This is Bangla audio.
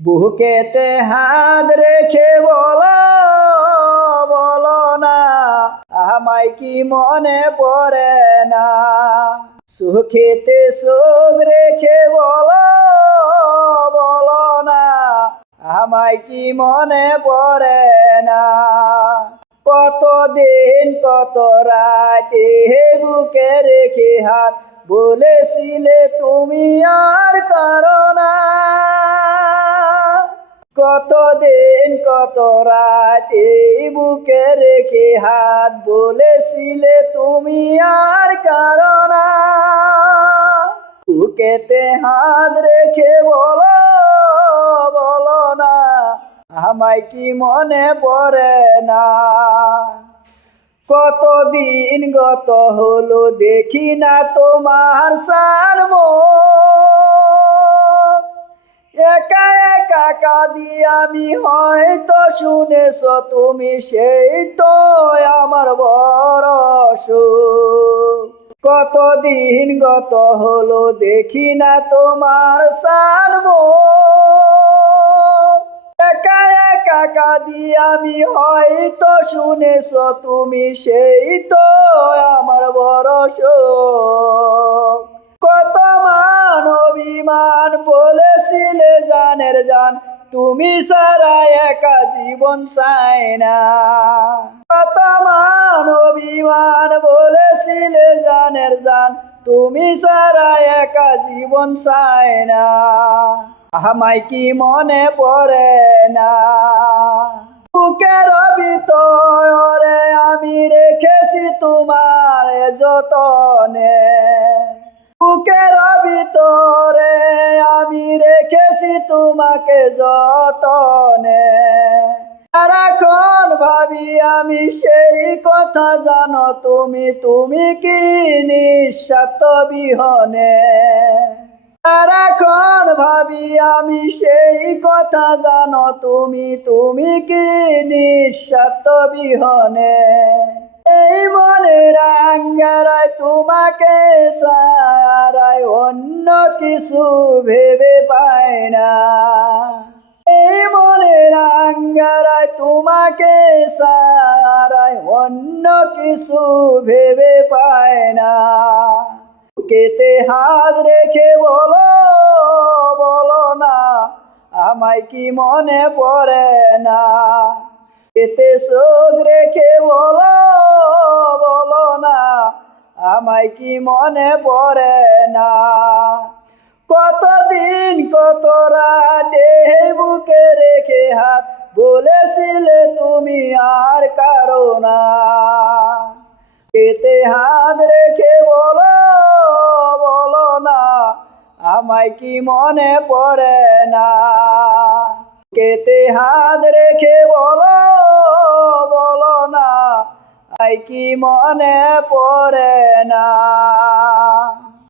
বুকেতে হাত রেখে বলো বলো না আমায় কি মনে পড়ে না। সুখেতে সুখ রেখে বলো বলো না আমায় কি মনে পড়ে না। কতদিন কত রাতে বুকে রেখে হাত বলেছিলে তুমি আর কারো না। কতদিন কত রাতে বুকে রেখে হাত বলেছিলে তুমি আর কারো না। বুকেতে হাত রেখে বলো বলো না আমায় কি মনে পড়ে না। কতদিন গত হলো দেখি না তোমার সানমুখ। একা একা কাঁদি আমি হয়তো শুনেছ তুমি সেই তো আমার বড় সুখ। কতদিন গত হলো দেখি না তোমার সানমুখ। একা একা কাঁদি আমি হয়তো শুনেছ তুমি সেই তো আমার বড় সুখ। কত মান অভিমান বলেছিলে জানের জান তুমি সারা একা জীবন চাই না। কত মান অভিমান বলেছিলে জানের জান তুমি সারা একা জীবন চাই না। আমায় কি মনে পড়ে না। বুকের ভিতরে আমি রেখেছি তোমার যতনে। বুকের ভিতরে আমি রেখেছি তোমাকে যতনে। সারাক্ষণ ভাবি আমি সেই কথা জানো তুমি তুমি কি নিঃস্বার্থ বিহনে। সারাক্ষণ ভাবি আমি সেই কথা জানো তুমি তুমি কি নিঃস্বার্থ বিহনে। এই মনের আঙ্গারায় তোমাকে সারায় অন্য কিছু ভেবে পাই না। এই মনের আঙ্গারায় তোমাকে সারায় অন্য কিছু ভেবে পাই না। বুকেতে হাত রেখে বলো বলো না আমায় কি মনে পড়ে না। এতে চোখ রেখে বলো বলো না আমায় কি মনে পড়ে না। কতদিন কত রাতে বুকে রেখে হাত বলেছিলে তুমি আর কারো না। এতে হাত রেখে বলো বলো না আমায় কি মনে পড়ে না। কেতে হাত রেখে বলো বলো না আমায় কি মনে পড়ে না।